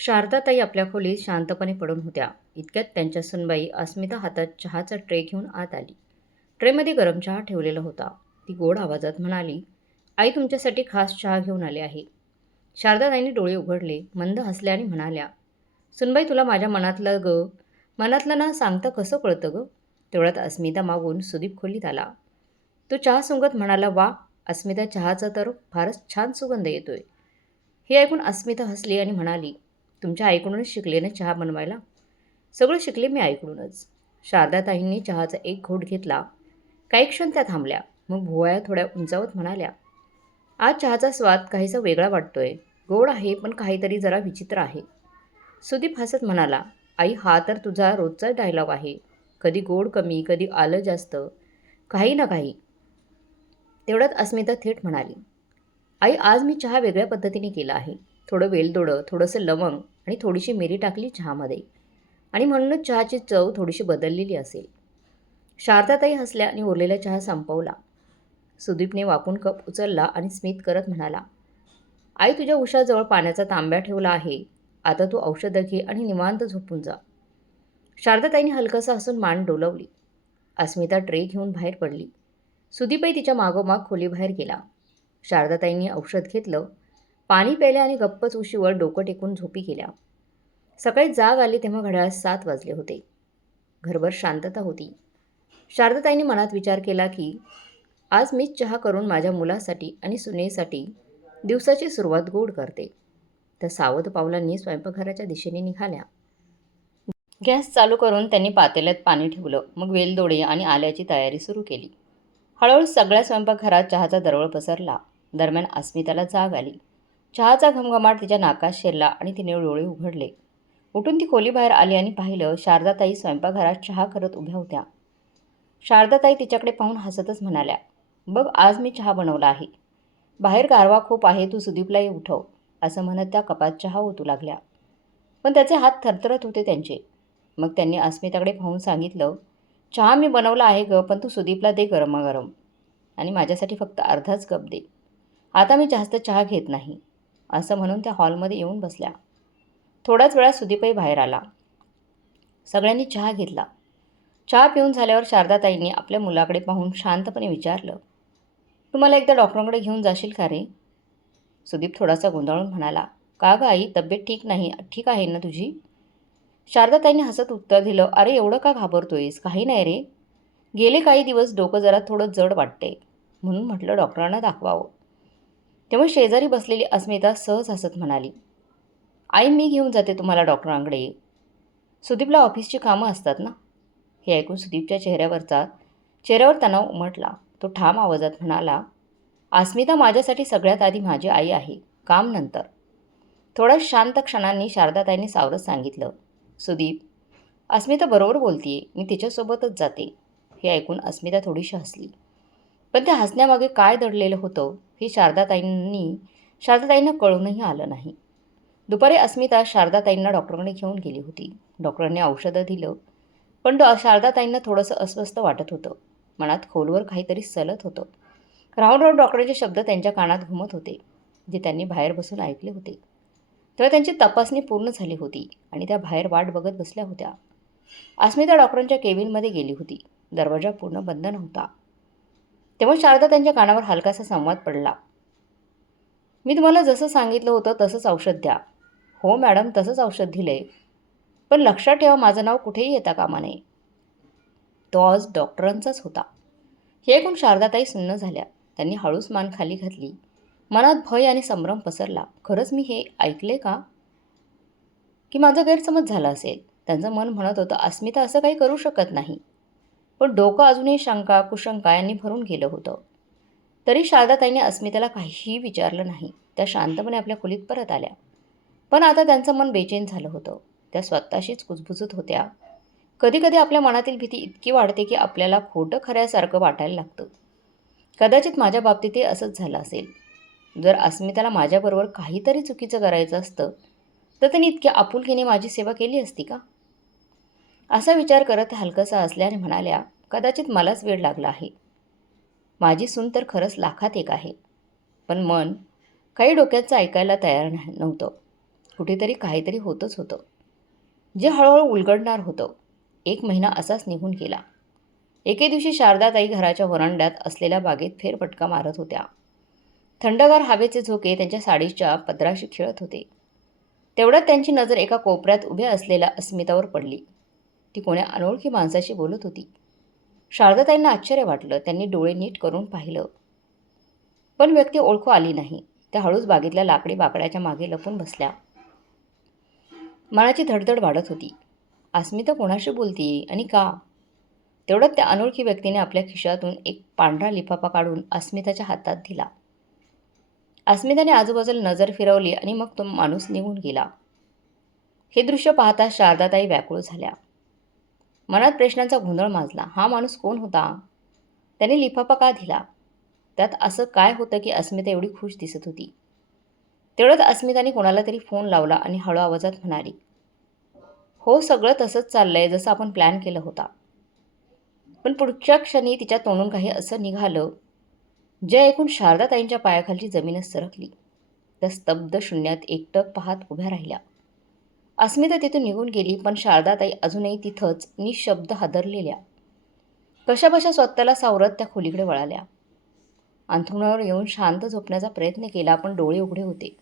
शारदाताई आपल्या खोलीत शांतपणे पडून होत्या. इतक्यात त्यांच्या सुनबाई अस्मिता हातात चहाचा ट्रे घेऊन आत आली. ट्रेमध्ये गरम चहा ठेवलेला होता. ती गोड आवाजात म्हणाली, "आई तुमच्यासाठी खास चहा घेऊन आले आहे." शारदाताईंनी डोळे उघडले, मंद हसल्या आणि म्हणाल्या, "सुनबाई तुला माझ्या मनातलं ना सांगता कसं कळतं गं?" तेवढ्यात अस्मिता मागून सुदीप खोलीत आला. तो चहा सुंगत म्हणाला, "वा, अस्मिता चहाचा तर फारच छान सुगंध येतोय." हे ऐकून अस्मिता हसली आणि म्हणाली, "तुमच्या आईकडूनच शिकले ना चहा बनवायला?" "सगळं शिकले मी आईकडूनच." शारदाताईंनी चहाचा एक घोट घेतला. काही क्षण त्या थांबल्या. मग भुवया थोड्या उंचावत म्हणाल्या, "आज चहाचा स्वाद काहीसा वेगळा वाटतोय. गोड आहे, पण काहीतरी जरा विचित्र आहे." सुदीप हसत म्हणाला, "आई हा तर तुझा रोजचा डायलॉग आहे. कधी गोड कमी, कधी आलं जास्त, काही ना काही." तेवढ्यात अस्मिता थेट म्हणाली, "आई आज मी चहा वेगळ्या पद्धतीने केला आहे. थोडं वेलदोडं, थोडंसं लवंग आणि थोडीशी मिरी टाकली चहामध्ये आणि म्हणूनच चहाची चव थोडीशी बदललेली असेल." शारदाताई हसल्या आणि उरलेला चहा संपवला. सुदीपने वाकून कप उचलला आणि स्मित करत म्हणाला, "आई तुझ्या उशाजवळ पाण्याचा तांब्या ठेवला आहे. आता तू औषधं घे आणि निवांत झोपून जा." शारदाताईंनी हलकंसं हसून मान डोलवली. अस्मिता ट्रे घेऊन बाहेर पडली. सुदीपही तिच्या मागोमाग खोलीबाहेर गेला. शारदाताईंनी औषध घेतलं, पाणी प्यायले आणि गप्पच उशीवर डोकं टेकून झोपी गेल्या. सकाळी जाग आली तेव्हा घड्याळात 7 वाजले होते. घरभर शांतता होती. शारदाताईंनी मनात विचार केला की आज मीच चहा करून माझ्या मुलासाठी आणि सुनेसाठी दिवसाची सुरुवात गोड करते. त्या सावध पावलांनी स्वयंपाकघराच्या दिशेने निघाल्या. गॅस चालू करून त्यांनी पातेल्यात पाणी ठेवलं. मग वेलदोडे आणि आल्याची तयारी सुरू केली. हळूहळू सगळ्या स्वयंपाकघरात चहाचा दरवळ पसरला. दरम्यान अस्मिताला जाग आली. चहाचा घमघमाट तिच्या नाकात शिरला आणि तिने डोळे उघडले. उठून ती खोलीबाहेर आली आणि पाहिलं, शारदाताई स्वयंपाकघरात चहा करत उभ्या होत्या. शारदाताई तिच्याकडे पाहून हसतच म्हणाल्या, "बघ आज मी चहा बनवला आहे. बाहेर गारवा खूप आहे, तू सुदीपलाही उठव." असं म्हणत त्या कपात चहा ओतू लागल्या. पण त्याचे हात थरथरत होते त्यांचे. मग त्यांनी अस्मिताकडे पाहून सांगितलं, "चहा मी बनवला आहे गं, पण तू सुदीपला दे गरमागरम आणि माझ्यासाठी फक्त अर्धाच कप दे. आता मी जास्त चहा घेत नाही." असं म्हणून त्या हॉलमध्ये येऊन बसल्या. थोड्याच वेळात सुदीपही बाहेर आला. सगळ्यांनी चहा घेतला. चहा पिऊन झाल्यावर शारदाताईंनी आपल्या मुलाकडे पाहून शांतपणे विचारलं, "तू मला एकदा डॉक्टरांकडे घेऊन जाशील का रे?" सुदीप थोडासा गोंधळून म्हणाला, "का गं आई, तब्येत ठीक आहे ना तुझी?" शारदाताईंनी हसत उत्तर दिलं, "अरे एवढं का घाबरतोयस? काही नाही रे. गेले काही दिवस डोकं जरा थोडं जड वाटते, म्हणून म्हटलं डॉक्टरांना दाखवावं." तेव्हा शेजारी बसलेली अस्मिता सहज हसत म्हणाली, "आई मी घेऊन जाते तुम्हाला डॉक्टरांकडे. सुदीपला ऑफिसची कामं असतात ना." हे ऐकून सुदीपच्या चेहऱ्यावर तणाव उमटला. तो ठाम आवाजात म्हणाला, "अस्मिता माझ्यासाठी सगळ्यात आधी माझी आई आहे, काम नंतर." थोड्या शांत क्षणांनी शारदाताईंनी सावरत सांगितलं, "सुदीप, अस्मिता बरोबर बोलतीये, मी तिच्यासोबतच जाते." हे ऐकून अस्मिता थोडीशी हसली. पण त्या हसण्यामागे काय दडलेलं होतं हे शारदाताईंना कळूनही आलं नाही. दुपारी अस्मिता शारदाताईंना डॉक्टरांकडे घेऊन गेली होती. डॉक्टरांनी औषधं दिलं, पण शारदाताईंना थोडंसं अस्वस्थ वाटत होतं. मनात खोलवर काहीतरी सलत होतं. राहून राहून डॉक्टरांचे शब्द त्यांच्या कानात घुमत होते, जे त्यांनी बाहेर बसून ऐकले होते. तेव्हा त्यांची तपासणी पूर्ण झाली होती आणि त्या बाहेर वाट बघत बसल्या होत्या. अस्मिता डॉक्टरांच्या केबिनमध्ये गेली होती. दरवाजा पूर्ण बंद नव्हता. तेव्हा शारदा त्यांच्या कानावर हलकासा संवाद पडला, "मी तुम्हाला जसं सांगितलं होतं तसंच औषध द्या." "हो मॅडम, तसंच औषध दिलंय. पण लक्षात ठेवा माझं नाव कुठेही येता कामा नये." तो आज डॉक्टरांचाच होता. हे ऐकून शारदाताई सुन्न झाल्या. त्यांनी हळूच मान खाली घातली. मनात भय आणि संभ्रम पसरला. खरंच मी हे ऐकले का? की माझा गैरसमज झाला असेल? त्यांचं मन म्हणत होतं, अस्मिता असं काही करू शकत नाही. पण डोकं अजूनही शंका, कुशंका यांनी भरून गेलं होतं. तरी शारदाताईंनी अस्मिताला काहीही विचारलं नाही. त्या शांतपणे आपल्या खोलीत परत आल्या. पण आता त्यांचं मन बेचैन झालं होतं. त्या स्वतःशीच कुजबुजत होत्या. कधीकधी आपल्या मनातील भीती इतकी वाढते की आपल्याला खोटं खऱ्यासारखं वाटायला लागतं. कदाचित माझ्या बाबतीतही असंच झालं असेल. जर अस्मिताला माझ्याबरोबर काहीतरी चुकीचं करायचं असतं, तर त्यांनी इतक्या आपुलकीने माझी सेवा केली असती का? असा विचार करत त्या हलकंसं हसल्या आणि म्हणाल्या, "कदाचित मलाच वेळ लागला आहे. माझी सून तर खरंच लाखात एक आहे." पण मन काही डोक्याचं ऐकायला तयार नव्हतं. कुठेतरी काहीतरी होतच होतं, जे हळूहळू उलगडणार होतं. 1 महिना असाच निघून गेला. एके दिवशी शारदाताई घराच्या व्हरांड्यात असलेल्या बागेत फेरफटका मारत होत्या. थंडगार हवेचे झोके त्यांच्या साडीच्या पदराशी खेळत होते. तेवढ्यात त्यांची नजर एका कोपऱ्यात उभ्या असलेल्या अस्मितावर पडली. ती कोण्या अनोळखी माणसाशी बोलत होती. शारदाताईंना आश्चर्य वाटलं. त्यांनी डोळे नीट करून पाहिलं, पण व्यक्ती ओळखू आली नाही. त्या हळूच बागेतल्या लाकडी बाकड्याच्या मागे लपून बसल्या. मनाची धडधड वाढत होती. अस्मिता कोणाशी बोलतीये आणि का? तेवढ्यात त्या अनोळखी व्यक्तीने आपल्या खिशातून एक पांढरा लिफाफा काढून अस्मिताच्या हातात दिला. अस्मिताने आजूबाजूला नजर फिरवली आणि मग तो माणूस निघून गेला. हे दृश्य पाहता शारदाताई व्याकुळ झाल्या. मनात प्रश्नांचा गोंधळ माजला. हा माणूस कोण होता? त्याने लिफाफा का दिला? त्यात असं काय होतं की अस्मिता एवढी खुश दिसत होती? तेवढ्यात अस्मिताने कोणाला तरी फोन लावला आणि हळू आवाजात म्हणाली, हो, सगळं तसंच चाललंय जसं आपण प्लॅन केलं होता. पण पुढच्या क्षणी तिच्या तोंडून काही असं निघालं, जे ऐकून शारदाताईंच्या पायाखालची जमीनच सरकली. त्या स्तब्ध शून्यात एकटक पाहत उभ्या राहिल्या. अस्मिता तिथून निघून गेली, पण शारदाताई अजूनही तिथंच निशब्द हादरलेल्या. कशाबशा स्वतःला सावरत त्या खोलीकडे वळाल्या. अंथरुणावर येऊन शांत झोपण्याचा प्रयत्न केला, पण डोळे उघडे होते.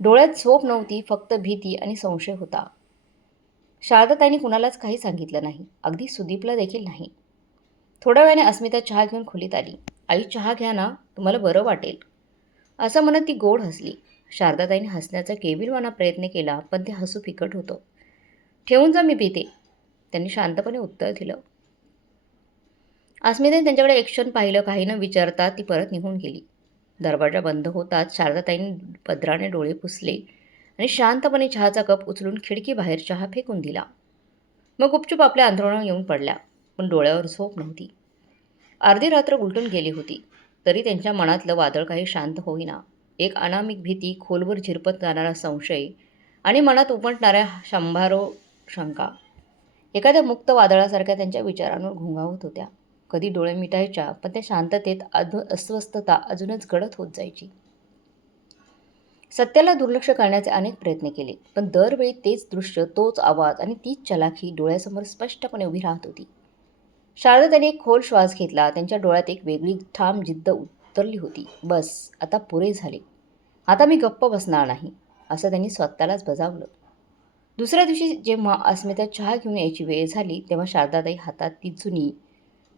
डोळ्यात झोप नव्हती, फक्त भीती आणि संशय होता. शारदाताईंनी कुणालाच काही सांगितलं नाही, अगदी सुदीपला देखील नाही. थोड्या वेळाने अस्मिता चहा घेऊन खोलीत आली. आई, चहा घ्या ना, तुम्हाला बरं वाटेल, असं म्हणत ती गोड हसली. शारदाताईंनी हसण्याचा केविलवाना प्रयत्न केला, पण ते हसू फिकट होतं. ठेवून जा, मी पिते, त्यांनी शांतपणे उत्तर दिलं. अस्मिताने त्यांच्याकडे एक क्षण पाहिलं. काही न विचारता ती परत निघून गेली. दरवाजा बंद होताच शारदाताईंनी पदराने डोळे पुसले आणि शांतपणे चहाचा कप उचलून खिडकीबाहेर चहा फेकून दिला. मग गुपचूप आपल्या अंथरुणावर येऊन पडल्या, पण डोळ्यावर झोप नव्हती. अर्धी रात्र उलटून गेली होती, तरी त्यांच्या मनातलं वादळ काही शांत होईना. एक अनामिक भीती, खोलवर झिरपत जाणारा संशय आणि मनात उमटणाऱ्या शंभारो शंका एखाद्या मुक्त वादळासारख्या त्यांच्या विचारांवर घुंगावत होत्या. कधी डोळे मिटायच्या, पण त्या शांततेत अस्वस्थता अजूनच गडद होत जायची. सत्याला दुर्लक्ष करण्याचे अनेक प्रयत्न केले, पण दरवेळी तेच दृश्य, तोच आवाज आणि तीच चलाखी डोळ्यासमोर स्पष्टपणे उभी राहत होती. शारदाताईंनी एक खोल श्वास घेतला. त्यांच्या डोळ्यात एक वेगळी ठाम जिद्द उतरली होती. बस, आता पुरे झाले. आता मी गप्प बसणार नाही, असं त्यांनी स्वतःलाच बजावलं. दुसऱ्या दिवशी जेव्हा अस्मिता चहा घेऊन यायची वेळ झाली, तेव्हा शारदाताई हातात ती जुनी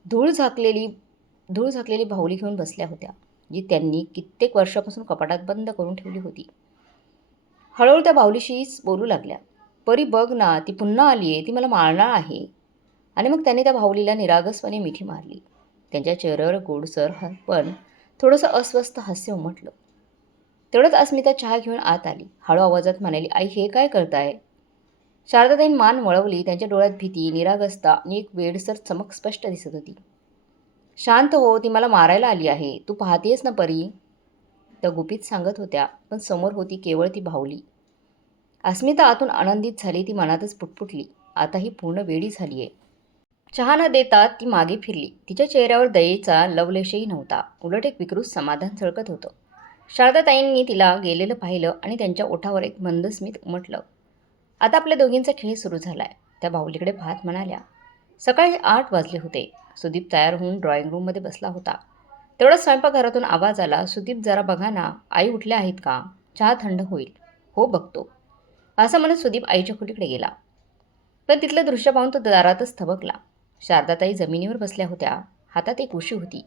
धूळ झाकलेली बाहुली घेऊन बसल्या होत्या, जी त्यांनी कित्येक वर्षापासून कपाटात बंद करून ठेवली होती. हळूहळू त्या बाहुलीशीच बोलू लागल्या. परी, बघ ना, ती पुन्हा आली आहे, ती मला मारणार आहे. आणि मग त्यांनी त्या बाहुलीला निरागसपणे मिठी मारली. त्यांच्या चेहऱ्यावर गोडसर पण थोडंसं अस्वस्थ हास्य उमटलं. तेवढ्यात अस्मिता चहा घेऊन आत आली. हळू आवाजात म्हणाली, आई, हे काय करताय? शारदाताईंनी मान वळवली. त्यांच्या डोळ्यात भीती, निरागसता आणि एक वेडसर चमक स्पष्ट दिसत होती. शांत हो, ती मला मारायला आली आहे, तू पाहतेस ना परी, त्या गुपित सांगत होत्या. पण समोर होती केवळ ती बाहुली. अस्मिता आतून आनंदित झाली. ती मनातच पुटपुटली, आता ही पूर्ण वेडी झाली आहे. चहा न देता ती मागे फिरली. तिच्या चेहऱ्यावर दयेचा लवलेशही नव्हता, उलट एक विकृत समाधान झळकत होतं. शारदाताईंनी तिला गेलेलं पाहिलं आणि त्यांच्या ओठावर एक मंद स्मित उमटलं. आता आपल्या दोघींचा खेळ सुरू झालाय, त्या बाहुलीकडे पाहत म्हणाल्या. सकाळी 8 वाजले होते. सुदीप तयार होऊन ड्रॉइंग रूममध्ये बसला होता. तेवढाच स्वयंपाकघरातून आवाज आला, सुदीप, जरा बघा ना, आई उठल्या आहेत का? चहा थंड होईल. हो, बघतो, असं म्हणत सुदीप आईच्या खोलीकडे गेला. पण तिथलं दृश्य पाहून तो दारातच थबकला. शारदाताई जमिनीवर बसल्या होत्या. हातात एक उशी होती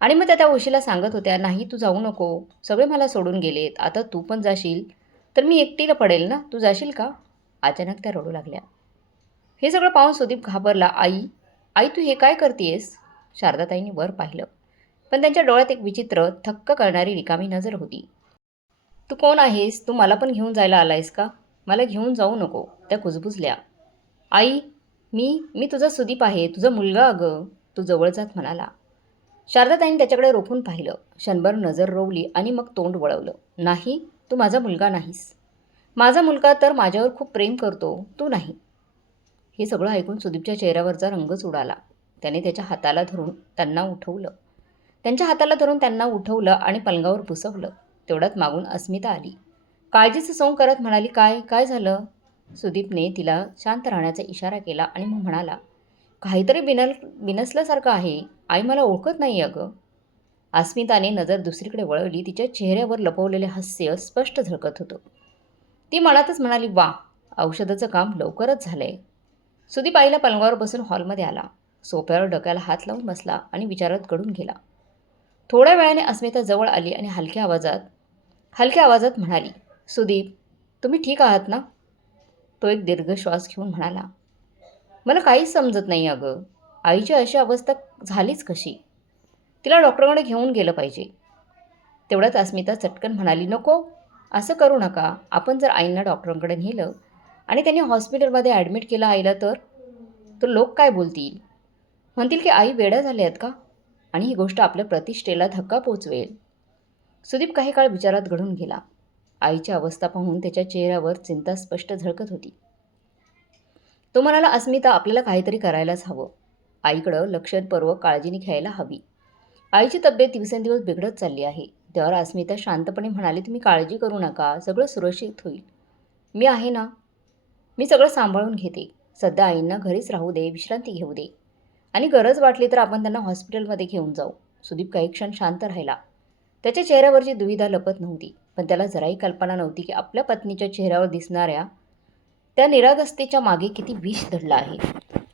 आणि मग त्या उशीला सांगत होत्या, नाही, तू जाऊ नको, सगळे मला सोडून गेलेत, आता तू पण जाशील तर मी एकटीला पडेल ना, तू जाशील का? अचानक त्या रडू लागल्या. हे सगळं पाहून सुदीप घाबरला. आई, आई, तू हे काय करतेस? शारदाताईंनी वर पाहिलं, पण त्यांच्या डोळ्यात एक विचित्र, थक्क करणारी रिकामी नजर होती. तू कोण आहेस? तू मला पण घेऊन जायला आलायस का? मला घेऊन जाऊ नको, त्या कुजबुजल्या. आई, मी तुझा सुदीप आहे, तुझा मुलगा अगं, तू जवळ जात म्हणाला. शारदाताईंनी त्याच्याकडे रोखून पाहिलं. क्षणभर नजर रोवली आणि मग तोंड वळवलं. नाही, तू माझा मुलगा नाहीस. माझा मुलगा तर माझ्यावर खूप प्रेम करतो, तू नाही. हे सगळं ऐकून सुदीपच्या चेहऱ्यावरचा रंगच उडाला. त्याने त्यांच्या हाताला धरून त्यांना उठवलं आणि पलंगावर पुसवलं. तेवढ्यात मागून अस्मिता आली. काळजीचं सोंग करत म्हणाली, काय काय झालं? सुदीपने तिला शांत राहण्याचा इशारा केला आणि मग म्हणाला, काहीतरी बिनसल्यासारखं आहे. आई मला ओळखत नाही अगं. अस्मिताने नजर दुसरीकडे वळवली. तिच्या चेहऱ्यावर लपवलेले हास्य स्पष्ट झळकत होतं. ती मनातच म्हणाली, वा, औषधाचं काम लवकरच झालंय. सुदीप आईला पलंगावर बसून हॉलमध्ये आला. सोफ्यावर डोक्याला हात लावून बसला आणि विचारात गढून गेला. थोड्या वेळाने अस्मिता जवळ आली आणि हलक्या आवाजात म्हणाली, सुदीप, तुम्ही ठीक आहात ना? तो एक दीर्घ श्वास घेऊन म्हणाला, मला काहीच समजत नाही अगं. आईची अशी अवस्था झालीच कशी? तिला डॉक्टरकडे घेऊन गेलं पाहिजे. तेवढ्यात अस्मिता चटकन म्हणाली, नको, असं करू नका. आपण जर आईंना डॉक्टरांकडे नेलं आणि त्यांनी हॉस्पिटलमध्ये ॲडमिट केलं आईला तर लोक काय बोलतील? म्हणतील की आई वेड्या झाल्या आहेत का? आणि ही गोष्ट आपल्या प्रतिष्ठेला धक्का पोचवेल. सुदीप काही काळ विचारात घडून गेला. आईची अवस्था पाहून त्याच्या चेहऱ्यावर चिंता स्पष्ट झळकत होती. तो म्हणाला, अस्मिता, आपल्याला काहीतरी करायलाच हवं. आईकडं लक्षपूर्वक काळजीने घ्यायला हवी. आईची तब्येत दिवसेंदिवस बिघडत चालली आहे. त्यावर अस्मिता शांतपणे म्हणाली, तुम्ही काळजी करू नका, सगळं सुरक्षित होईल. मी आहे ना, मी सगळं सांभाळून घेते. सध्या आईंना घरीच राहू दे, विश्रांती घेऊ दे. आणि गरज वाटली तर आपण त्यांना हॉस्पिटलमध्ये घेऊन जाऊ. सुदीप काही क्षण शांत राहिला. त्याच्या चेहऱ्यावरची दुविधा लपत नव्हती, पण त्याला जराही कल्पना नव्हती की आपल्या पत्नीच्या चेहऱ्यावर दिसणाऱ्या त्या निरागसतेच्या मागे किती विष दडलं आहे.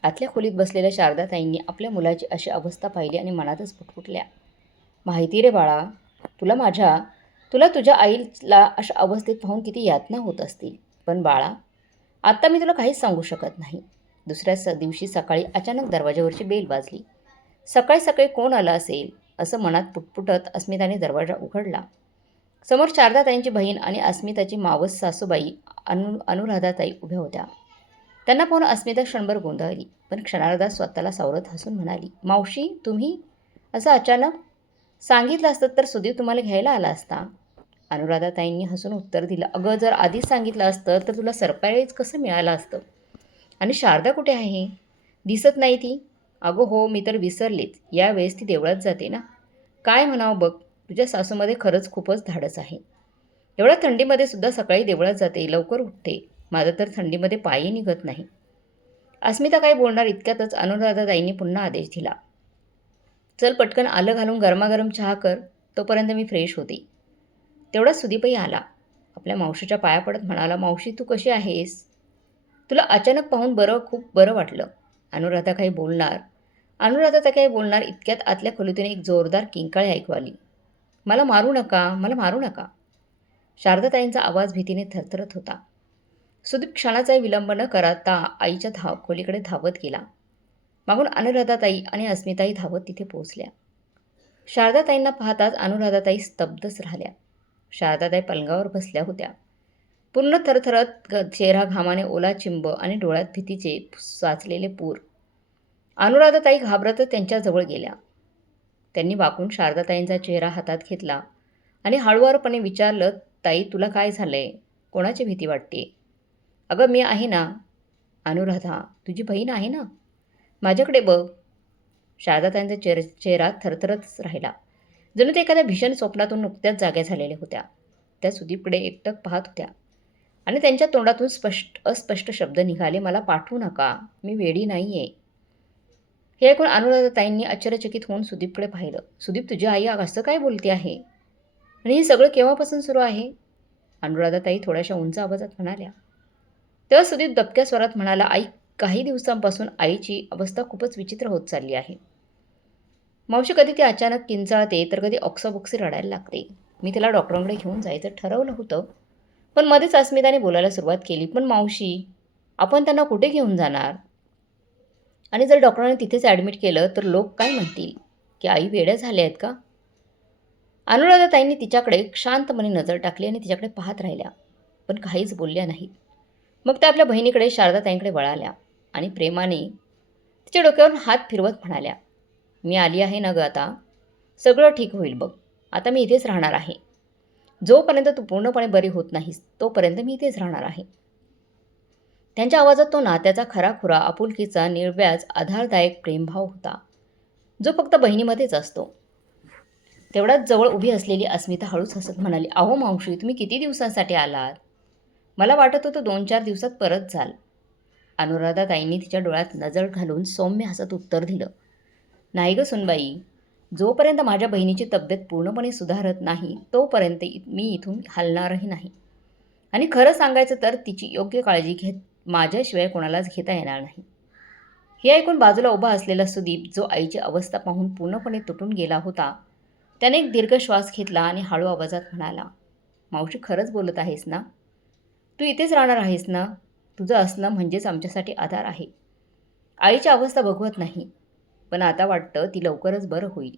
आतल्या खोलीत बसलेल्या शारदाताईंनी आपल्या मुलाची अशी अवस्था पाहिली आणि मनातच पुटपुटल्या. माहिती रे बाळा, तुला तुझ्या आईला अशा अवस्थेत पाहून किती यातना होत असतील. पण बाळा, आत्ता मी तुला काहीच सांगू शकत नाही. दुसऱ्या दिवशी सकाळी अचानक दरवाजावरची बेल वाजली. सकाळी सकाळी कोण आलं असेल असं मनात पुटपुटत अस्मिताने दरवाजा उघडला. समोर शारदाताईंची बहीण आणि अस्मिताची मावस सासूबाई अनुराधाताई उभ्या होत्या. त्यांना पाहून अस्मिता क्षणभर गोंधळली, पण क्षणार्धात स्वतःला सावरत हसून म्हणाली, मावशी, तुम्ही असं अचानक? सांगितलं असतं तर सुदीप तुम्हाला घ्यायला आला असता. अनुराधाताईंनी हसून उत्तर दिलं, अगं, जर आधीच सांगितलं असतं तर तुला सरप्राईज कसं मिळालं असतं? आणि शारदा कुठे आहे? दिसत नाही ती? अगं हो, मी तर विसरलेच. यावेळेस ती देवळात जाते ना. काय म्हणावं बघ, तुझ्या सासूमध्ये खरंच खूपच धाडस आहे. एवढ्या थंडीमध्ये सुद्धा सकाळी देवळात जाते, लवकर उठते. माझं तर थंडीमध्ये पायही निघत नाही. अस्मिता काय बोलणार इतक्यातच अनुराधाताईंनी पुन्हा आदेश दिला, चल पटकन आलं घालून गरमागरम चहा कर, तोपर्यंत मी फ्रेश होते. तेवढा सुदीपही आला. आपल्या मावशीच्या पाया पडत म्हणाला, मावशी, तू कशी आहेस? तुला अचानक पाहून खूप बरं वाटलं. अनुराधा काही बोलणार इतक्यात आतल्या खोलीतून एक जोरदार किंकाळी ऐकू आली. मला मारू नका, मला मारू नका. शारदाताईंचा आवाज भीतीने थरथरत होता. सुदीप क्षणाचा विलंब न करता आईच्या खोलीकडे धावत गेला. मागून अनुराधाताई आणि अस्मिताई धावत तिथे पोहोचल्या. शारदाताईंना पाहताच अनुराधाताई स्तब्धच राहिल्या. शारदाताई पलंगावर बसल्या होत्या. पूर्ण थरथरत चेहरा घामाने ओला चिंब आणि डोळ्यात भीतीचे साचलेले पूर. अनुराधाताई घाबरतच त्यांच्याजवळ गेल्या. त्यांनी वाकून शारदाताईंचा चेहरा हातात घेतला आणि हळुवारपणे विचारलं, ताई, तुला काय झालंय? कोणाची भीती वाटते? अगं, मी आहे ना. अनुराधा, तुझी बहीण आहे ना. माझ्याकडे बघ. शारदाताईंचा चेहरा थरथरच राहिला, जणू ते एखाद्या भीषण स्वप्नातून नुकत्याच जाग्या झालेल्या होत्या. त्या सुदीपकडे एकटक पाहत होत्या आणि त्यांच्या तोंडातून अस्पष्ट शब्द निघाले, मला पाठवू नका, मी वेडी नाही आहे. हे ऐकून अनुराधाताईंनी आश्चर्यचकित होऊन सुदीपकडे पाहिलं. सुदीप, तुझी आई असं काय बोलते आहे? आणि हे सगळं केव्हापासून सुरू आहे? अनुराधाताई थोड्याशा उंच आवाजात म्हणाल्या. तेव्हा सुदीप दबक्या स्वरात म्हणाला, आई, काही दिवसांपासून आईची अवस्था खूपच विचित्र होत चालली आहे. मावशी, कधी ती अचानक किंचाळते तर कधी ओक्साबोक्सी रडायला लागते. मी तिला डॉक्टरांकडे घेऊन जायचं ठरवलं होतं, पण मध्येच अस्मिताने बोलायला सुरुवात केली, पण मावशी, आपण त्यांना कुठे घेऊन जाणार? आणि जर डॉक्टरांनी तिथेच ॲडमिट केलं तर लोक काय म्हणतील, की आई वेड्या झाल्या आहेत का? अनुराधाताईंनी तिच्याकडे शांतपणे नजर टाकली आणि तिच्याकडे पाहत राहिल्या, पण काहीच बोलल्या नाहीत. मग त्या आपल्या बहिणीकडे, शारदाताईंकडे वळाल्या आणि प्रेमाने तिच्या डोक्यावरून हात फिरवत म्हणाल्या, मी आली आहे ना गं आता. सगळं ठीक होईल बघ. आता मी इथेच राहणार आहे. जोपर्यंत तू पूर्णपणे बरी होत नाहीस तोपर्यंत मी इथेच राहणार आहे. त्यांच्या आवाजात तो नात्याचा खराखुरा, आपुलकीचा, निर्व्याज, आधारदायक प्रेमभाव होता, जो फक्त बहिणीमध्येच असतो. तेवढ्याच जवळ उभी असलेली अस्मिता हळूच हसत म्हणाली, अहो मावशी, तुम्ही किती दिवसांसाठी आलात? मला वाटत होतं 2-4 दिवसात परत जाल. अनुराधाताईंनी तिच्या डोळ्यात नजर घालून सौम्य हसत उत्तर दिलं, नाही गं सुनबाई, जोपर्यंत माझ्या बहिणीची तब्येत पूर्णपणे सुधारत नाही तोपर्यंत मी इथून हलणारही नाही. आणि खरं सांगायचं तर तिची योग्य काळजी माझ्याशिवाय कोणालाच घेता येणार नाही. हे ऐकून बाजूला उभा असलेला सुदीप, जो आईची अवस्था पाहून पूर्णपणे तुटून गेला होता, त्याने एक दीर्घ श्वास घेतला आणि हळू आवाजात म्हणाला, मावशी, खरंच बोलत आहेस ना? तू इथेच राहणार आहेस ना? तुझं असणं म्हणजेच आमच्यासाठी आधार आहे. आईची अवस्था बघवत नाही, पण आता वाटतं ती लवकरच बरं होईल.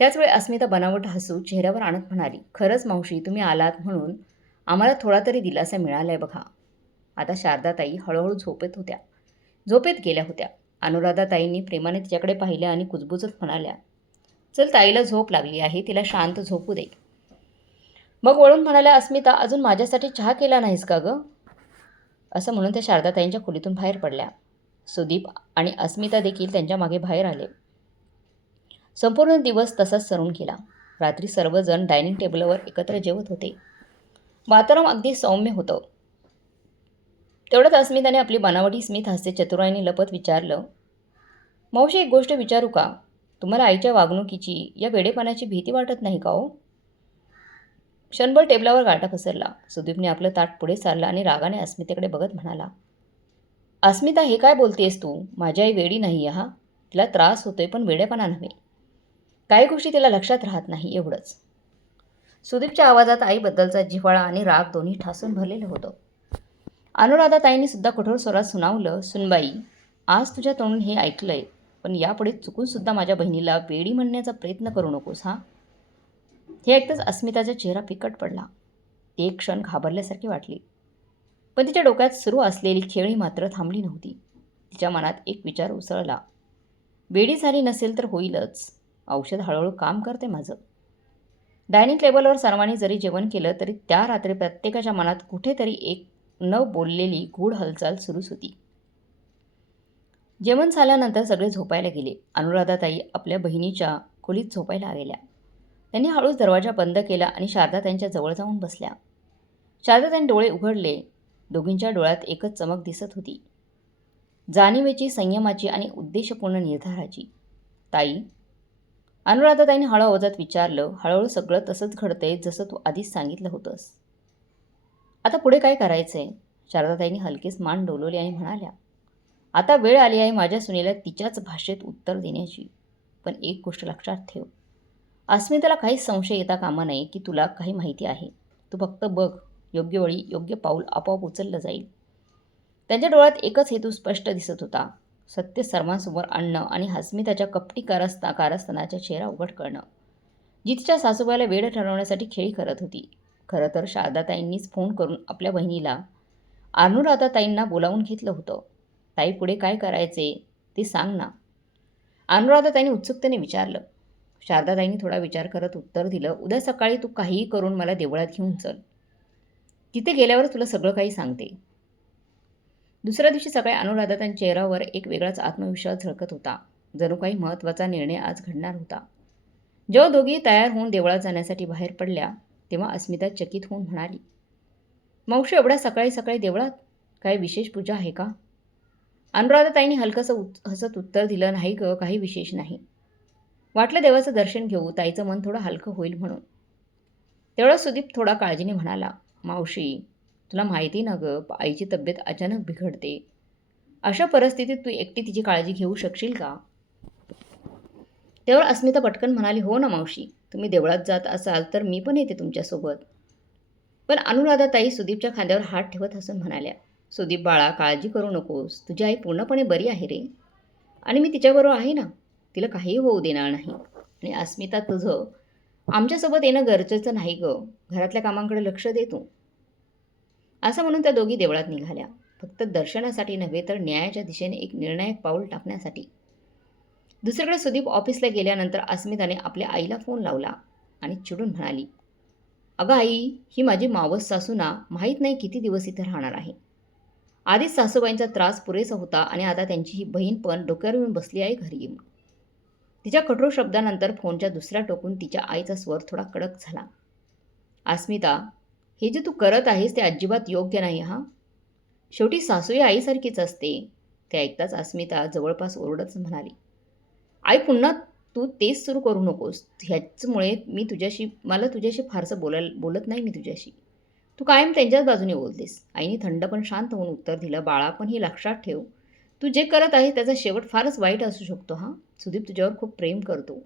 त्याचवेळी अस्मिता बनावट हसू चेहऱ्यावर आणत म्हणाली, खरंच मावशी, तुम्ही आलात म्हणून आम्हाला थोडा तरी दिलासा मिळालाय बघा. आता शारदाताई हळूहळू झोपेत गेल्या होत्या. अनुराधाताईंनी प्रेमाने तिच्याकडे पाहिले आणि कुजबुजत म्हणाल्या, चल, ताईला झोप लागली आहे, तिला शांत झोपू दे. मग वळून म्हणाल्या, अस्मिता, अजून माझ्यासाठी चहा केला नाहीस का गं? असं म्हणून त्या शारदाताईंच्या खोलीतून बाहेर पडल्या. सुदीप आणि अस्मिता देखील त्यांच्या मागे बाहेर आले. संपूर्ण दिवस तसाच सरून गेला. रात्री सर्वजण डायनिंग टेबलवर एकत्र जेवत होते. वातावरण अगदी सौम्य होतं. तेवढ्यात अस्मिताने आपली बनावटी स्मित हास्य चतुराईने लपत विचारलं, मावशी, एक गोष्ट विचारू का? तुम्हाला आईच्या वागणुकीची, या वेडेपणाची भीती वाटत नाही का हो? क्षणभर टेबलावर गाठा पसरला. सुदीपने आपलं ताट पुढे सारलं आणि रागाने अस्मितेकडे बघत म्हणाला, अस्मिता, हे काय बोलतेस तू? माझी आई वेडी नाही हा. तिला त्रास होतोय, पण वेडेपणा नव्हे. काही गोष्टी तिला लक्षात राहत नाही, एवढंच. सुदीपच्या आवाजात आईबद्दलचा जिव्हाळा आणि राग दोन्ही ठासून भरलेलं होतं. अनुराधाताईंनी सुद्धा कठोर स्वरात सुनावलं, सुनबाई, आज तुझ्या तोंडून हे ऐकलंय, पण यापुढे चुकून सुद्धा माझ्या बहिणीला वेडी म्हणण्याचा प्रयत्न करू नकोस हा. हे ऐकताच अस्मिताचा चेहरा फिकट पडला. ती एक क्षण घाबरल्यासारखी वाटली, पण तिच्या डोक्यात सुरू असलेली खेळी मात्र थांबली नव्हती. तिच्या मनात एक विचार उसळला, वेडी झाली नसेल तर होईलच. औषध हळूहळू काम करते माझं. डायनिंग टेबलवर सर्वांनी जरी जेवण केलं तरी त्या रात्री प्रत्येकाच्या मनात कुठेतरी एक न बोललेली गूढ हालचाल सुरूच होती. जेवण झाल्यानंतर सगळे झोपायला गेले. अनुराधाताई आपल्या बहिणीच्या खोलीत झोपायला गेल्या. त्यांनी हळूच दरवाजा बंद केला आणि शारदा त्यांच्या जवळ जाऊन बसल्या. शारदाताईंनी डोळे उघडले. दोघींच्या डोळ्यात एकच चमक दिसत होती, जाणीवेची, संयमाची आणि उद्देशपूर्ण निर्धाराची. ताई, अनुराधाताईंनी हळू आवाजात विचारलं, हळूहळू सगळं तसंच घडतंय जसं तू आधीच सांगितलं होतंस. आता पुढे काय करायचंय? शारदाताईंनी हलकेच मान डोलवली आणि म्हणाल्या, आता वेळ आली आहे माझ्या सुनेला तिच्याच भाषेत उत्तर देण्याची. पण एक गोष्ट लक्षात ठेव, अस्मिताला काहीच संशय येता कामा नये की तुला काही माहिती आहे. तू फक्त बघ, योग्य वेळी योग्य पाऊल आपोआप उचललं जाईल. त्यांच्या डोळ्यात एकच हेतू स्पष्ट दिसत होता, सत्य सर्वांसमोर आणणं आणि अस्मिताच्या कपटी कारस्थानाचा चेहरा उघड करणं. जी तिच्या सासूबाईला वेळ ठरवण्यासाठी खेळी करत होती. खरं तर शारदाताईंनीच फोन करून आपल्या बहिणीला अनुराधाताईंना बोलावून घेतलं होतं. ताई, पुढे काय करायचे ते सांग ना, अनुराधाताईंनी उत्सुकतेने विचारलं. शारदाताईंनी थोडा विचार करत उत्तर दिलं, उद्या सकाळी तू काहीही करून मला देवळात घेऊन चल. तिथे गेल्यावर तुला सगळं काही सांगते. दुसऱ्या दिवशी सकाळी अनुराधाताईंच्या चेहऱ्यावर एक वेगळाच आत्मविश्वास झळकत होता. जणू काही महत्त्वाचा निर्णय आज घडणार होता. जेव्हा दोघी तयार होऊन देवळात जाण्यासाठी बाहेर पडल्या तेव्हा अस्मिता चकित होऊन म्हणाली, मावशी, एवढ्या सकाळी सकाळी देवळात? काही विशेष पूजा आहे का? अनुराधाताईंनी हलकंसं हसत उत्तर दिलं, नाही गं, काही विशेष नाही. वाटलं देवाचं दर्शन घेऊ, ताईचं मन थोडं हलकं होईल म्हणून. तेवढा सुदीप थोडा काळजीने म्हणाला, मावशी, तुला माहिती ना गं, आईची तब्येत अचानक बिघडते. अशा परिस्थितीत तू एकटी तिची काळजी घेऊ शकशील का? तेव्हा अस्मिता पटकन म्हणाली, हो ना मावशी, तुम्ही देवळात जात असाल तर मी पण येते तुमच्यासोबत. पण अनुराधाताई सुदीपच्या खांद्यावर हात ठेवत हसून म्हणाल्या, सुदीप बाळा, काळजी करू नकोस, तुझी आई पूर्णपणे बरी आहे रे. आणि मी तिच्याबरोबर आहे ना, तिला काहीही होऊ देणार नाही. आणि अस्मिता, तुझं आमच्यासोबत येणं गरजेचं नाही गं, घरातल्या कामांकडे लक्ष दे तू. असं म्हणून त्या दोघी देवळात निघाल्या, फक्त दर्शनासाठी नव्हे तर न्यायाच्या दिशेने एक निर्णायक पाऊल टाकण्यासाठी. दुसरीकडे सुदीप ऑफिसला गेल्यानंतर अस्मिताने आपल्या आईला फोन लावला आणि चिडून म्हणाली, अगं आई, ही माझी मावस सासू ना, माहीत नाही किती दिवस इथे राहणार आहे. आधीच सासूबाईंचा त्रास पुरेसा होता आणि आता त्यांची ही बहीण पण डोक्यावर येऊन बसली आहे घरी येऊन. तिच्या कठोर शब्दानंतर फोनच्या दुसऱ्या टोकून तिच्या आईचा स्वर थोडा कडक झाला. अस्मिता, हे जे तू करत आहेस ते अजिबात योग्य नाही हां. शेवटी सासूही आईसारखीच असते. ते ऐकताच अस्मिता जवळपास ओरडत म्हणाली, आई पुन्हा तू तेच सुरू करू नकोस. ह्याचमुळे मला तुझ्याशी फारसं बोलत नाही मी तुझ्याशी. तू कायम त्यांच्याच बाजूने बोलतेस. आईने थंड पण शांत होऊन उत्तर दिलं, बाळा पण हे लक्षात ठेव. तू जे करत आहेस त्याचा शेवट फारच वाईट असू शकतो हां. सुदीप तुझ्यावर खूप प्रेम करतो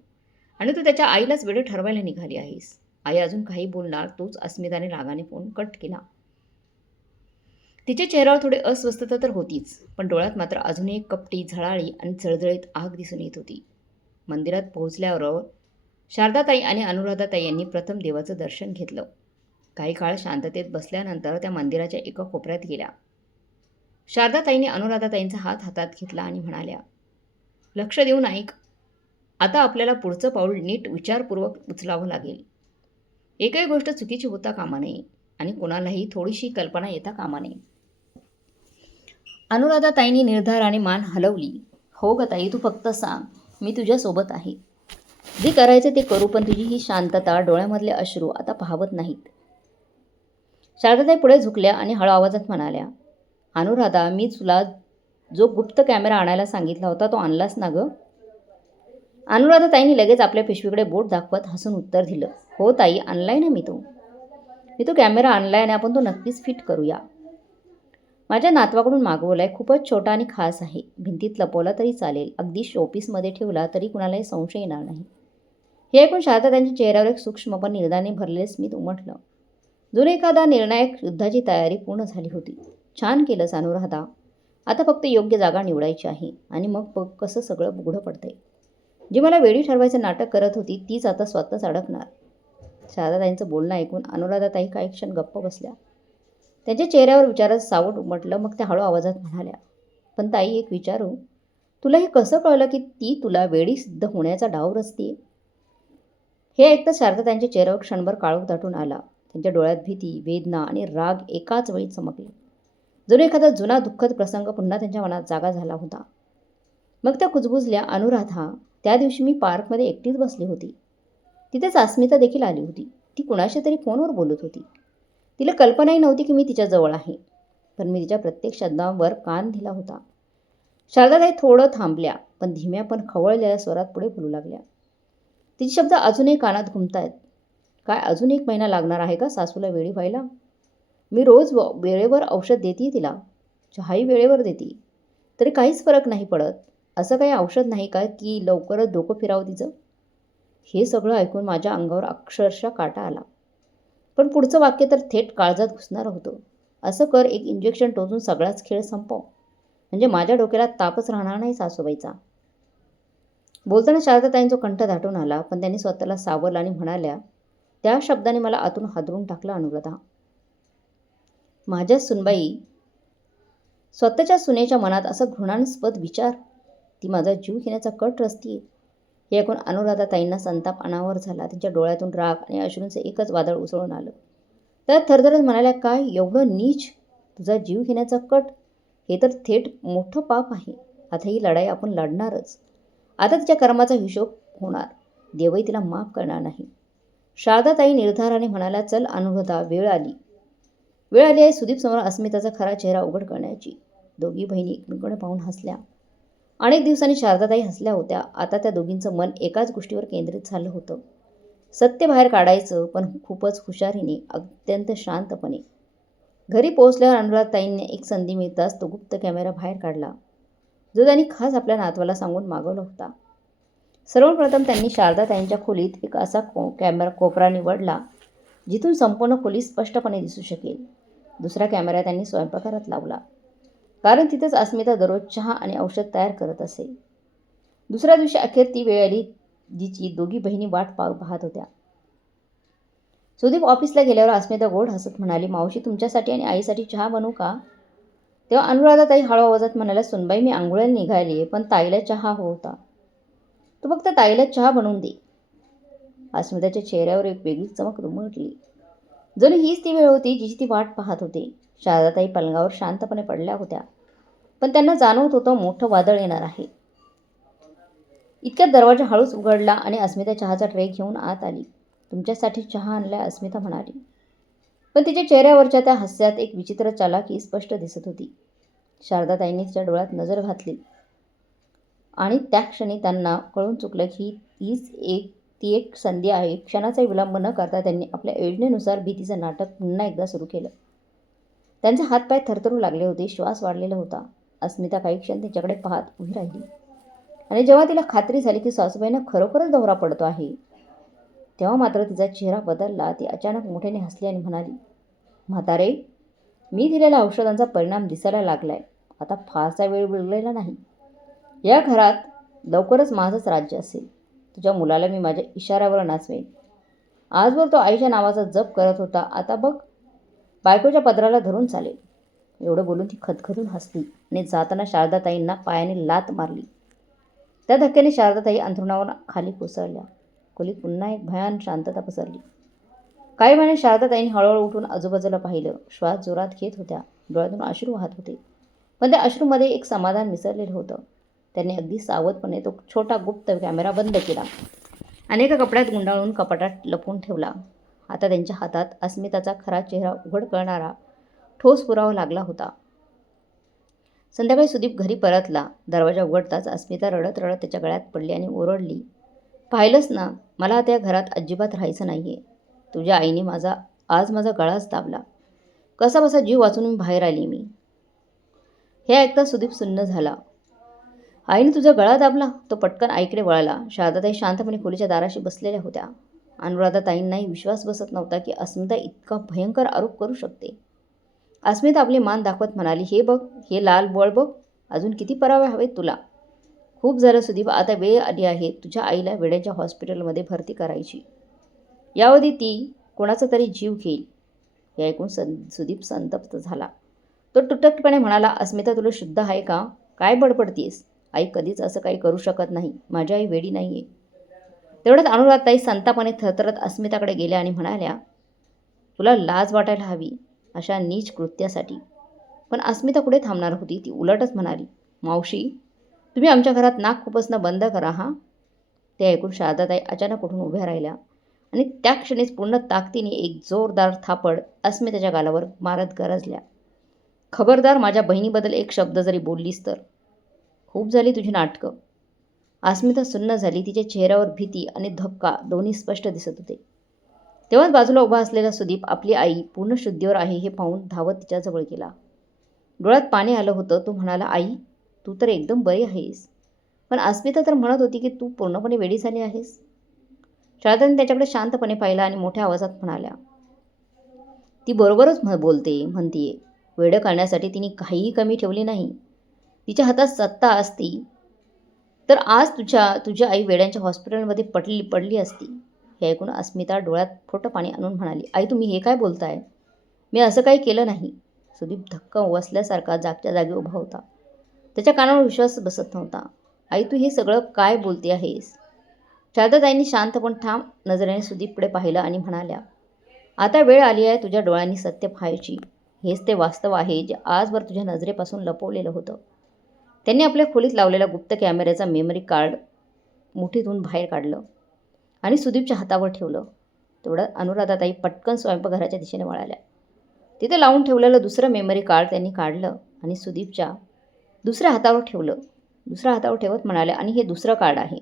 आणि तू त्याच्या आईलाच वेडे ठरवायला निघाली आहेस. आई अजून काही बोलणार तोच अस्मिताने रागाने फोन कट केला. तिच्या चेहऱ्यावर थोडी अस्वस्थता तर होतीच, पण डोळ्यात मात्र अजूनही एक कपटी, झळाळी आणि चळचळीत आग दिसून येत होती. मंदिरात पोहोचल्यावर शारदाताई आणि अनुराधाताई यांनी प्रथम देवाचं दर्शन घेतलं. काही काळ शांततेत बसल्यानंतर त्या मंदिराच्या एका कोपऱ्यात गेल्या. शारदाताईंनी अनुराधाताईंचा हात हातात घेतला आणि म्हणाल्या, लक्ष देऊन ऐक. आता आपल्याला पुढचं पाऊल नीट विचारपूर्वक उचलावं लागेल. एकही गोष्ट चुकीची होता कामा नये आणि कोणालाही थोडीशी कल्पना येता कामा नये. अनुराधाताईंनी निर्धाराने मान हलवली. हो ग ताई, तू फक्त सांग, मी तुझ्यासोबत आहे. जे करायचं ते करू, पण तुझी ही शांतता, डोळ्यामधले अश्रू आता पाहवत नाहीत. शारदाताई पुढे झुकल्या आणि हळू आवाजात म्हणाल्या, अनुराधा, मी तुला जो गुप्त कॅमेरा आणायला सांगितला होता तो आणलास ना गं? अनुराधाताईंनी लगेच आपल्या पिशवीकडे बोट दाखवत हसून उत्तर दिलं, हो ताई, आणलाय ना मी तो कॅमेरा आणलाय आणि आपण तो नक्कीच फिट करूया. माझ्या नातवाकडून मागवलाय. खूपच छोटा आणि खास आहे. भिंतीत लपवला तरी चालेल, अगदी शोपीसमध्ये ठेवला तरी कुणालाही संशय येणार नाही. हे ऐकून शारदा त्यांच्या चेहऱ्यावर एक सूक्ष्म पण निर्धाराने भरलेले स्मित उमटलं. जणू एखादा निर्णायक युद्धाची तयारी पूर्ण झाली होती. छान केलंस अनुराधा. आता फक्त योग्य जागा निवडायची आहे आणि मग बघ कसं सगळं उघडं पडतंय. जी मला वेडी ठरवायचं नाटक करत होती तीच आता स्वतःच अडकणार. शारदाताईंचं बोलणं ऐकून अनुराधाताई काही क्षण गप्प बसल्या. त्यांच्या चेहऱ्यावर विचाराचं सावट उमटलं. मग त्या हळू आवाजात म्हणाल्या, पण ताई, एक विचारू, तुला हे कसं कळलं की ती तुला वेडी सिद्ध होण्याचा डाव रचतीये? हे ऐकता शारदाताईंच्या चेहऱ्यावर क्षणभर काळोख दाटून आला. त्यांच्या डोळ्यात भीती, वेदना आणि राग एकाच वेळी चमकले. जणू एखादा जुना दुःखद प्रसंग पुन्हा त्यांच्या मनात जागा झाला होता. मग त्या कुजबुजल्या, अनुराधा, त्या दिवशी मी पार्कमध्ये एकटीच बसली होती. तिथेच अस्मिता देखील आली होती. ती कुणाशी तरी फोनवर बोलत होती. तिला कल्पनाही नव्हती की मी तिच्याजवळ आहे, पण मी तिच्या प्रत्येक शब्दांवर कान दिला होता. शारदाताई थोडं थांबल्या, पण धीम्या पण खवळलेल्या स्वरात पुढे बोलू लागल्या. तिचे शब्द अजूनही कानात घुमतायत. काय अजून 1 महिना लागणार आहे का सासूला वेडी व्हायला? मी रोज वेळेवर औषध देते तिला, चहाही वेळेवर देते, तरी काहीच फरक नाही पडत. असं काही औषध नाही का की लवकरच डोकं फिरावं तिचं? हे सगळं ऐकून माझ्या अंगावर अक्षरशः काटा आला. पण पुढचं वाक्य तर थेट काळजात घुसणारं होतं. असं कर, एक इंजेक्शन टोचून सगळाच खेळ संपव, म्हणजे माझ्या डोक्याला तापच राहणार नाही सासूबाईचा. बोलताना शारदाताईंचा कंठ दाटून आला, पण त्यांनी स्वतःला सावरलं आणि म्हणाल्या, त्या शब्दाने मला आतून हादरून टाकलं अनुराधा. माझ्या सुनबाई, स्वतःच्या सुनेच्या मनात असा घृणास्पद विचार, ती माझा जीव घेण्याचा कट रचतीये. हे ऐकून अनुराधाताईंना संताप अनावर झाला. त्यांच्या डोळ्यातून राग आणि अश्रूंचे एकच वादळ उसळून आलं. त्या थरथरत म्हणाल्या, काय एवढं नीच? तुझा जीव घेण्याचा कट? हे तर थेट मोठं पाप आहे. आता ही लढाई आपण लढणारच. आता तिच्या कर्माचा हिशोब होणार. देवही तिला माफ करणार नाही. शारदाताई निर्धाराने म्हणाल्या, चल अनुराधा, वेळ आली आहे सुदीपसमोर अस्मिताचा खरा चेहरा उघड करण्याची. दोघी बहिणी एकमेकांकडे पाहून हसल्या. अनेक दिवसांनी शारदाताई हसल्या होत्या. आता त्या दोघींचं मन एकाच गोष्टीवर केंद्रित झालं होतं. सत्य बाहेर काढायचं, पण खूपच हुशारीने, अत्यंत शांतपणे. घरी पोहोचल्यावर अनुराधाताईंनी एक संधी मिळताच तो गुप्त कॅमेरा बाहेर काढला, जो त्यांनी खास आपल्या नातवाला सांगून मागवला होता. सर्वप्रथम त्यांनी शारदाताईंच्या खोलीत एक असा कॅमेरा कोपरा निवडला जिथून संपूर्ण खोली स्पष्टपणे दिसू शकेल. दुसरा कॅमेरा त्यांनी स्वयंपाकघरात लावला, कारण तिथेच अस्मिता दररोज चहा आणि औषध तयार करत असे. दुसऱ्या दिवशी अखेर ती वेळ आली जिची दोघी बहिणी वाट पाहत होत्या. सुदीप ऑफिसला गेल्यावर अस्मिता गोड हसत म्हणाली, मावशी, तुमच्यासाठी आणि आईसाठी चहा बनवू का? तेव्हा अनुराधाताई हळू आवाजात म्हणाल्या, सुनबाई, मी आंघोळीला निघाली, पण ताईला चहा होता. तू फक्त ताईला चहा बनवून दे. अस्मिताच्या चेहऱ्यावर एक वेगळीच चमक उमटली. जणू हीच ती वेळ होती जिची ती वाट पाहत होती. शारदाताई पलंगावर शांतपणे पडल्या होत्या, पण त्यांना जाणवत होतं मोठं वादळ येणार आहे. इतक्यात दरवाजा हळूच उघडला आणि अस्मिता चहाचा ट्रे घेऊन आत आली. तुमच्यासाठी चहा आणलाय, अस्मिता म्हणाली. पण तिच्या चेहऱ्यावरच्या त्या हास्यात एक विचित्र चालाकी स्पष्ट दिसत होती. शारदाताईंनी तिच्या डोळ्यात नजर घातली आणि त्या क्षणी त्यांना कळून चुकलं की ती एक संधी आहे. क्षणाचाही विलंब न करता त्यांनी आपल्या योजनेनुसार भीतीचं नाटक पुन्हा एकदा सुरू केलं. त्यांचे हातपाय थरथरू लागले होते. श्वास वाढलेला होता. अस्मिता काही क्षण तिच्याकडे पाहत उभी राहिली आणि जेव्हा तिला खात्री झाली की सासूबाईंना खरोखरच दौरा पडतो आहे, तेव्हा मात्र तिचा चेहरा बदलला. ती अचानक मोठ्याने हसली आणि म्हणाली, म्हातारे, मी दिलेल्या औषधांचा परिणाम दिसायला लागलाय. आता फारसा वेळ उरलेला नाही. या घरात लवकरच माझंच राज्य असेल. तुझ्या मुलाला मी माझ्या इशाऱ्यावर नाचवेन. आजवर तो आईच्या नावाचा जप करत होता, आता बघ बायकोच्या पदराला धरून चालेल. एवढं बोलून ती खदखदून हसली आणि जाताना शारदाताईंना पायाने लात मारली. त्या धक्क्याने शारदाताई अंथरुणावर खाली कोसळल्या. खोलीत पुन्हा एक भयान शांतता पसरली. काही वेळाने शारदाताईंनी हळूहळू उठून आजूबाजूला पाहिलं. श्वास जोरात घेत होत्या. डोळ्यातून अश्रू वाहत होते. पण त्या अश्रूमध्ये एक समाधान मिसळलेलं होतं. त्यांनी अगदी सावधपणे तो छोटा गुप्त कॅमेरा बंद केला. अनेक कपड्यात गुंडाळून कपाटात लपवून ठेवला. आता त्यांच्या हातात अस्मिताचा खरा चेहरा उघड करणारा ठोस पुरावा लागला होता. संध्याकाळी सुदीप घरी परतला. दरवाजा उघडताच अस्मिता रडत रडत त्याच्या गळ्यात पडली आणि ओरडली, पाहिलंस ना, मला आता या घरात अजिबात राहायचं नाहीये. तुझ्या आईने आज माझा गळाच दाबला. कसाबसा जीव वाचून मी बाहेर आली. हे ऐकता सुदीप सुन्न झाला. आईने तुझा गळा दाबला? तो पटकन आईकडे वळाला. शारदाताई शांतपणे खोलीच्या दाराशी बसलेल्या होत्या. अनुराधाताईंनाही विश्वास बसत नव्हता की अस्मिता इतका भयंकर आरोप करू शकते. अस्मिता आपली मान दाखवत म्हणाली, हे बघ, हे लाल बळ बघ. अजून किती पुरावे हवेत तुला? खूप झालं सुदीप, आता वेळ आली आहे तुझ्या आईला वेड्याच्या हॉस्पिटलमध्ये भरती करायची. यावधी ती कोणाचा तरी जीव घेईल. हे ऐकून सुदीप संतप्त झाला. तो तुटकपणे म्हणाला, अस्मिता, तुला शुद्ध आहे का? काय बडबडतीस? आई कधीच असं काही करू शकत नाही. माझी आई वेडी नाहीये. तेवढ्यात अनुराधाताई संतापाने थरथरत अस्मिताकडे गेल्या आणि म्हणाल्या, तुला लाज वाटायला हवी अशा नीच कृत्यासाठी. पण अस्मिता कुठे थांबणार होती. ती उलटच म्हणाली, मावशी, तुम्ही आमच्या घरात नाक खुपसणं बंद करा हा. ते ऐकून शारदाताई अचानक उठून उभ्या राहिल्या आणि त्या क्षणीच पूर्ण ताकदीने एक जोरदार थापड अस्मिताच्या गालावर मारत गरजल्या, खबरदार, माझ्या बहिणीबद्दल एक शब्द जरी बोललीस तर. खूप झाली तुझी नाटकं. अस्मिता सुन्न झाली. तिच्या चेहऱ्यावर भीती आणि धक्का दोन्ही स्पष्ट दिसत होते. तेव्हाच बाजूला उभा असलेला सुदीप आपली आई पूर्ण शुद्धीवर आहे हे पाहून धावत तिच्याजवळ गेला. डोळ्यात पाणी आलं होतं. तो म्हणाला, आई, तू तर एकदम बरी आहेस, पण अस्मिता तर म्हणत होती की तू पूर्णपणे वेडी झाली आहेस. शारदाने त्याच्याकडे शांतपणे पाहिला आणि मोठ्या आवाजात म्हणाल्या, ती बरोबरच म्हणतीये. वेडं करण्यासाठी तिने काहीही कमी ठेवली नाही. तिच्या हातात सत्ता असती तर आज तुझी आई वेड्यांच्या हॉस्पिटलमध्ये पडली असती. हे ऐकून अस्मिता डोळ्यात खोटं पाणी आणून म्हणाली, आई, तुम्ही हे काय बोलताय? मी असं काही केलं नाही. सुदीप धक्का बसल्यासारखा जागच्या जागी उभा होता. त्याच्या कानावर विश्वास बसत नव्हता. आई, तू हे सगळं काय बोलते आहेस? शारदाताईंनी शांत पण ठाम नजरेने सुदीपकडे पाहिलं आणि म्हणाल्या, आता वेळ आली आहे तुझ्या डोळ्यांनी सत्य पाहायची. हेच ते वास्तव आहे जे आजवर तुझ्या नजरेपासून लपवलेलं होतं. त्यांनी आपल्या खोलीत लावलेल्या गुप्त कॅमेऱ्याचा मेमरी कार्ड मुठीतून बाहेर काढलं आणि सुदीपच्या हातावर ठेवलं. तेवढं अनुराधाताई पटकन स्वयंपाकघराच्या दिशेने वळाल्या. तिथे लावून ठेवलेलं दुसरं मेमरी कार्ड त्यांनी काढलं आणि सुदीपच्या दुसऱ्या हातावर ठेवलं. दुसऱ्या हातावर ठेवत म्हणाल्या, आणि हे दुसरं कार्ड आहे.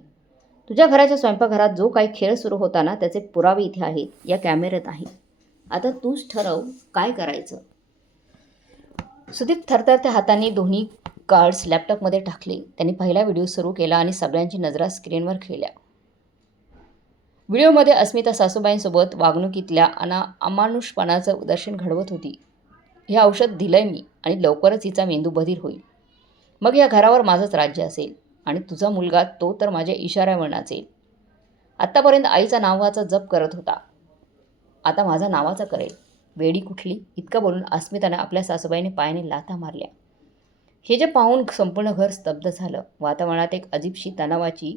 तुझ्या घराच्या स्वयंपाकघरात जो काही खेळ सुरू होता ना, त्याचे पुरावे इथे आहेत, या कॅमेऱ्यात आहे. आता तूच ठरव काय करायचं. सुदीप थरथरत्या हाताने दोन्ही कार्ड्स लॅपटॉपमध्ये टाकले. त्यांनी पहिला व्हिडिओ सुरू केला आणि सगळ्यांची नजरा स्क्रीनवर खेळल्या. व्हिडिओमध्ये अस्मिता सासूबाईंसोबत वागणुकीतल्या अमानुषपणाचं दर्शन घडवत होती. हे औषध दिलंय मी आणि लवकरच हिचा मेंदू बधीर होईल. मग या घरावर माझंच राज्य असेल आणि तुझा मुलगा तो तर माझ्या इशाऱ्यावर नाचेल. आत्तापर्यंत आईचा नावाचा जप करत होता, आता माझा नावाचा करेल. वेडी कुठली? इतकं बोलून अस्मिताने आपल्या सासूबाईने पायाने लाथा मारल्या. हे जे पाहून संपूर्ण घर स्तब्ध झालं. वातावरणात एक अजीबशी तणावाची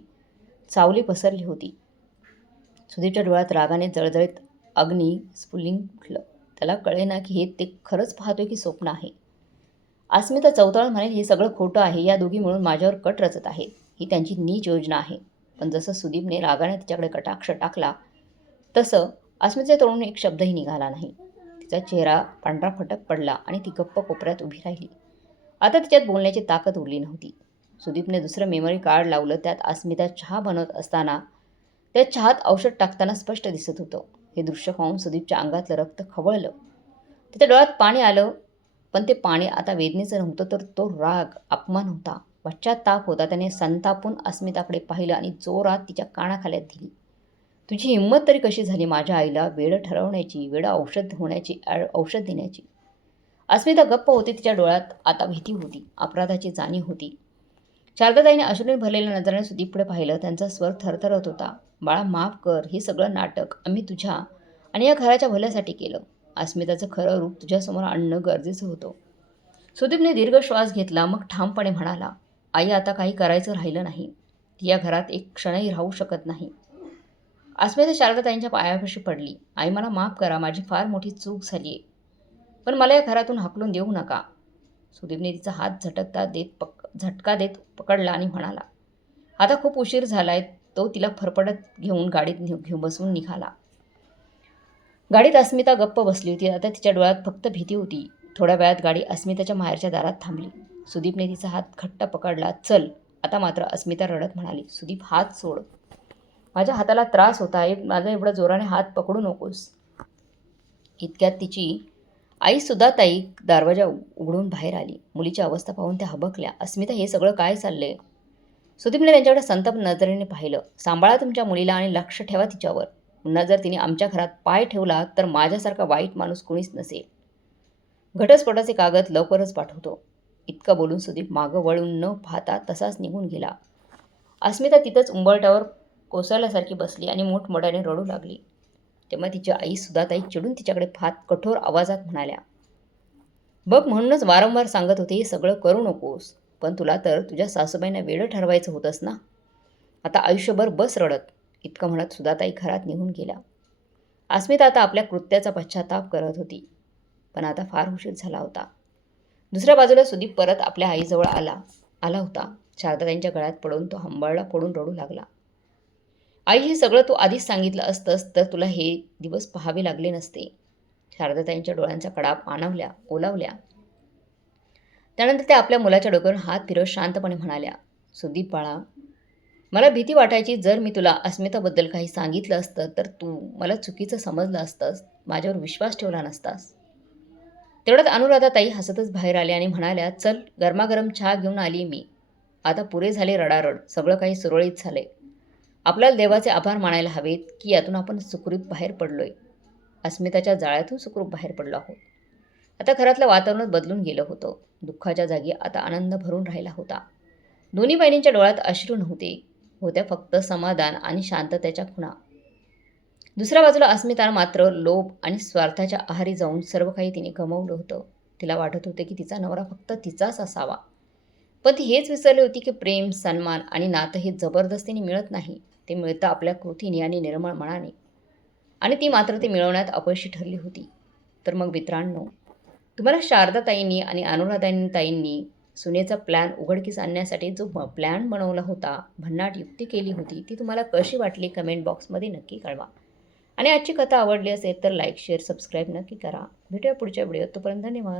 सावली पसरली होती. सुदीपच्या डोळ्यात रागाने जळजळीत अग्नी स्फुलिंग उठलं. त्याला कळेना की हे ते खरंच पाहतोय की स्वप्न आहे. अस्मिता चवताळून म्हणेल, हे सगळं खोटं आहे. या दोघी मिळून माझ्यावर कट रचत आहेत. ही त्यांची नीच योजना आहे. पण जसं सुदीपने रागाने तिच्याकडे कटाक्ष टाकला तसं अस्मितेच्या तोंडून एक शब्दही निघाला नाही. तिचा चेहरा पांढरा फटक पडला आणि ती गप्प कोपऱ्यात उभी राहिली. आता तिच्यात बोलण्याची ताकद उरली नव्हती. सुदीपने दुसरं मेमरी कार्ड लावलं. त्यात अस्मिता चहा बनवत असताना त्या चहात औषध टाकताना स्पष्ट दिसत होतं. हे दृश्य पाहून सुदीपच्या अंगातलं रक्त खवळलं. त्याच्या डोळ्यात पाणी आलं, पण ते पाणी आता वेदनेचं नव्हतं, तर तो राग, अपमान होता, पश्चात्ताप होता. त्याने संतापून अस्मिताकडे पाहिलं आणि जोरात तिच्या कानाखाल्यात दिली. तुझी हिंमत तरी कशी झाली माझ्या आईला वेडं ठरवण्याची, वेडं औषध देण्याची? अस्मिता गप्प होती. तिच्या डोळ्यात आता भीती होती, अपराधाची जाणीव होती. शारदाताईने अश्रूने भरलेल्या नजरेने सुदीपकडे पाहिलं. त्यांचा स्वर थरथरत होता. बाळा, माफ कर. हे सगळं नाटक आम्ही तुझ्या आणि या घराच्या भल्यासाठी केलं. अस्मिताचं खरं रूप तुझ्यासमोर आणणं गरजेचं होतं. सुदीपने दीर्घ श्वास घेतला. मग ठामपणे म्हणाला, आई, आता काही करायचं राहिलं नाही. ती या घरात एक क्षणही राहू शकत नाही. अस्मिता शारदाताईंच्या पायापाशी पडली. आई, मला माफ करा. माझी फार मोठी चूक झाली आहे. पण मला या घरातून हाकलून देऊ नका. सुदीपने तिचा हात झटका देत पकडला आणि म्हणाला, आता खूप उशीर झालाय. तो तिला फरफडत घेऊन गाडीत घेऊन बसवून निघाला. गाडीत अस्मिता गप्प बसली होती. आता तिच्या डोळ्यात फक्त भीती होती. थोड्या वेळात गाडी अस्मिताच्या माहेरच्या दारात थांबली. सुदीपने तिचा हात घट्ट पकडला. चल. आता मात्र अस्मिता रडत म्हणाली, सुदीप, हात सोड. माझ्या हाताला त्रास होत आहे. माझा एवढा जोराने हात पकडू नकोस. इतक्यात तिची आई सुधाताई दरवाजा उघडून बाहेर आली. मुलीची अवस्था पाहून त्या हबकल्या. अस्मिता, हे सगळं काय चाललंय? सुदीपने त्यांच्याकडे संताप नजरेने पाहिलं. सांभाळा तुमच्या मुलीला आणि लक्ष ठेवा तिच्यावर. पुन्हा जर तिने आमच्या घरात पाय ठेवला तर माझ्यासारखा वाईट माणूस कोणीच नसेल. घटस्फोटाचे कागद लवकरच पाठवतो. इतकं बोलून सुदीप मागं वळून न पाहता तसाच निघून गेला. अस्मिता तिथंच उंबरठ्यावर कोसळल्यासारखी बसली आणि मोठमोठ्याने रडू लागली. तेव्हा तिची आई सुधाताई चिडून तिच्याकडे पाहत कठोर आवाजात म्हणाल्या, बघ, म्हणूनच वारंवार सांगत होते हे सगळं करू नकोस. पण तुला तर तुझ्या सासूबाईंना वेडं ठरवायचं होतंस ना. आता आयुष्यभर बस रडत. इतकं म्हणत सुधाताई घरात निघून गेल्या. अस्मिता आता आपल्या कृत्याचा पश्चाताप करत होती. पण आता फार उशीर झाला होता. दुसऱ्या बाजूला सुदीप परत आपल्या आईजवळ आला होता. शारदाताईंच्या गळ्यात पडून तो हंबरडा फोडून रडू लागला. आई, हे सगळं तू आधीच सांगितलं असतंस तर तुला हे दिवस पाहावे लागले नसते. शारदाताईंच्या डोळ्यांचा कडा ओलावल्या. त्यानंतर त्या आपल्या मुलाच्या डोक्यावर हात फिरवत शांतपणे म्हणाल्या, सुदीप बाळा, मला भीती वाटायची जर मी तुला अस्मिताबद्दल काही सांगितलं असतं तर तू मला चुकीचं समजलं असतंस, माझ्यावर विश्वास ठेवला नसतास. तेवढ्यात अनुराधाताई हसतच बाहेर आल्या आणि म्हणाल्या, चल, गरमागरम चहा घेऊन आली मी. आता पुरे झाले रडारड. सगळं काही सुरळीत झालंय. आपल्याला देवाचे आभार मानायला हवेत की यातून आपण सुखरूप बाहेर पडलोय. अस्मिताच्या जाळ्यातून सुखरूप बाहेर पडलो आहोत. आता घरातलं वातावरणच बदलून गेलं होतं. दुःखाच्या जागी आता आनंद भरून राहिला होता. दोन्ही बहिणींच्या डोळ्यात अश्रू नव्हते. होत्या फक्त समाधान आणि शांततेच्या खुणा. दुसऱ्या बाजूला अस्मितानं मात्र लोभ आणि स्वार्थाच्या आहारी जाऊन सर्व काही तिने गमावलं होतं. तिला वाटत होते की तिचा नवरा फक्त तिचाच असावा. पण ती हेच विसरली होती की प्रेम, सन्मान आणि नातं हे जबरदस्तीने मिळत नाही. ते मिळतं आपल्या कृतीने आणि निर्मळ मनाने. आणि ती मात्र ते मिळवण्यात अपयशी ठरली होती. तर मग मित्रांनो, तुम्हाला शारदाताईंनी आणि अनुराधाताईंनी सुनेचा प्लॅन उघडकीस आणण्यासाठी जो प्लॅन बनवला होता, भन्नाट युक्ती केली होती, ती तुम्हाला कशी वाटली कमेंट बॉक्समध्ये नक्की कळवा. आणि आजची कथा आवडली असेल तर लाईक, शेअर, सबस्क्राईब नक्की करा. भेटूया पुढच्या व्हिडिओत. तोपर्यंत धन्यवाद.